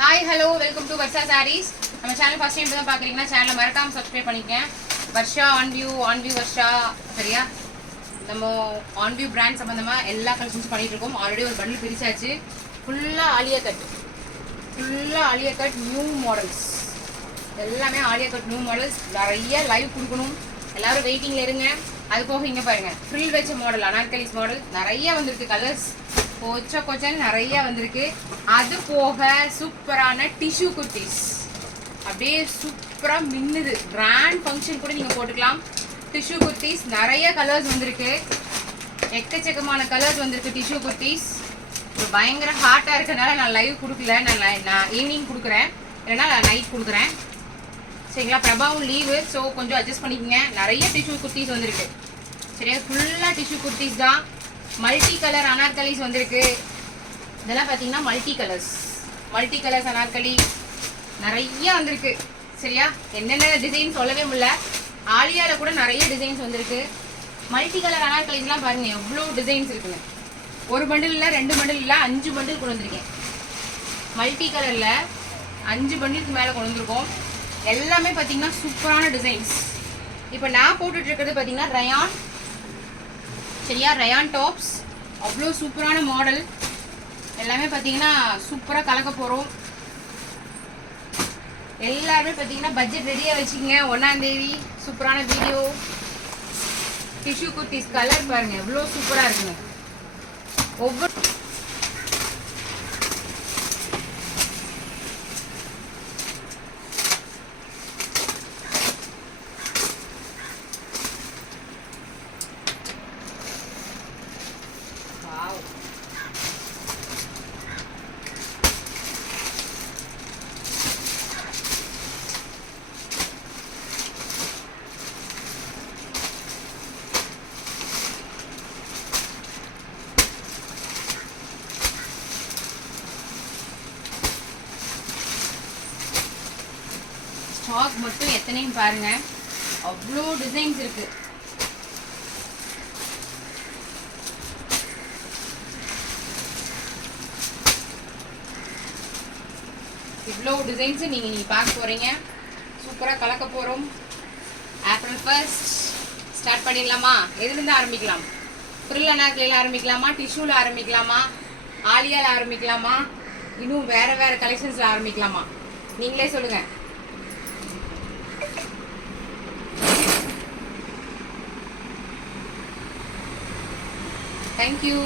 Hi hello welcome to Varsha sarees. நம்ம channel first time தான் பார்க்குறீங்கன்னா சேனலை மறக்காமல் சப்ஸ்கிரைப் பண்ணிக்கங்க. வர்ஷா ஆன்வியூ வர்ஷா சரியா. நம்ம ஆன்வியூ பிராண்ட் சம்மந்தமாக எல்லா கலெக்ஷன்ஸும் பண்ணிகிட்டு இருக்கோம். ஆல்ரெடி ஒரு பண்டில் பிரிச்சாச்சு. ஃபுல்லாக ஆலியா கட் நியூ மாடல்ஸ், எல்லாமே ஆலியா கட் நியூ மாடல்ஸ். நிறைய லைவ் கொடுக்கணும், எல்லோரும் வெயிட்டிங்கில் இருங்க. அது போக இங்கே பாருங்கள், ஃப்ரில் வச்ச மாடல், அனார்கலிஸ் மாடல் நிறைய வந்திருக்கு. கலர்ஸ் கொச்சன்னு நிறைய வந்திருக்கு. அது போக சூப்பரான டிஷ்யூ குர்த்திஸ், அப்படியே சூப்பராக மின்னுது. கிராண்ட் ஃபங்க்ஷன் கூட நீங்கள் போட்டுக்கலாம். டிஷ்யூ குர்த்திஸ் நிறைய கலர்ஸ் வந்திருக்கு, எக்கச்சக்கமான கலர்ஸ் வந்திருக்கு. டிஷ்யூ குர்த்திஸ் பயங்கர ஹாட்டாக இருக்கனால நான் லைவ் கொடுக்கல, நான் ஈவினிங் கொடுக்குறேன், இல்லைன்னா நான் நைட் கொடுக்குறேன் சரிங்களா. பிரபாவும் லீவு, ஸோ கொஞ்சம் அட்ஜஸ்ட் பண்ணிக்கோங்க. நிறைய டிஷ்யூ குர்த்திஸ் வந்திருக்கு சரியா. ஃபுல்லாக டிஷ்யூ குர்த்திஸ் தான். மல்டி கலர் அனார்கலிஸ் வந்திருக்கு. இதெல்லாம் பார்த்தீங்கன்னா மல்டி கலர்ஸ் அனார்கலி நிறைய வந்திருக்கு சரியா. என்னென்ன டிசைன் சொல்லவே முடியல. ஆலியாவில் கூட நிறைய டிசைன்ஸ் வந்திருக்கு. மல்டி கலர் அனார்கலிஸ்லாம் பாருங்கள் எவ்வளோ டிசைன்ஸ் இருக்குங்க. ஒரு பண்டில் இல்லை, 2 பண்டில் இல்லை, 5 பண்டில் கொண்டு வந்திருக்கேன். மல்டி கலரில் 5 பண்டிலுக்கு மேலே கொண்டு வந்திருக்கோம். எல்லாமே பார்த்தீங்கன்னா சூப்பரான டிசைன்ஸ். இப்போ நான் போட்டுட்ருக்கிறது பார்த்தீங்கன்னா ரயான் சரியா. ரயான் டாப்ஸ் அவ்வளோ சூப்பரான மாடல். எல்லாமே பார்த்தீங்கன்னா சூப்பராக கலக்க போகிறோம். எல்லாருமே பார்த்தீங்கன்னா பட்ஜெட் ரெடியாக வச்சுக்கோங்க. 1ஆம் தேதி சூப்பரான வீடியோ. டிஷ்யூ குர்த்திஸ் கலர் பாருங்கள் எவ்வளோ சூப்பராக இருக்குங்க. ஒவ்வொரு ஸ்டாக் மட்டும் எத்தனையும் பாருங்க, அவ்வளோ டிசைன்ஸ் இருக்கு. இவ்வளோ டிசைன்ஸ் நீங்க பார்க்க போறீங்க. சூப்பராக கலக்க போறோம். ஏப்ரல் 1 ஸ்டார்ட் பண்ணிடலாமா? எதுலேருந்து ஆரம்பிக்கலாம்? ஃப்ரில் அனார்கலியில் ஆரம்பிக்கலாமா, டிஷ்யூவில் ஆரம்பிக்கலாமா, ஆலியாவில் ஆரம்பிக்கலாமா, இன்னும் வேற கலெக்ஷன்ஸில் ஆரம்பிக்கலாமா? நீங்களே சொல்லுங்க. Thank you.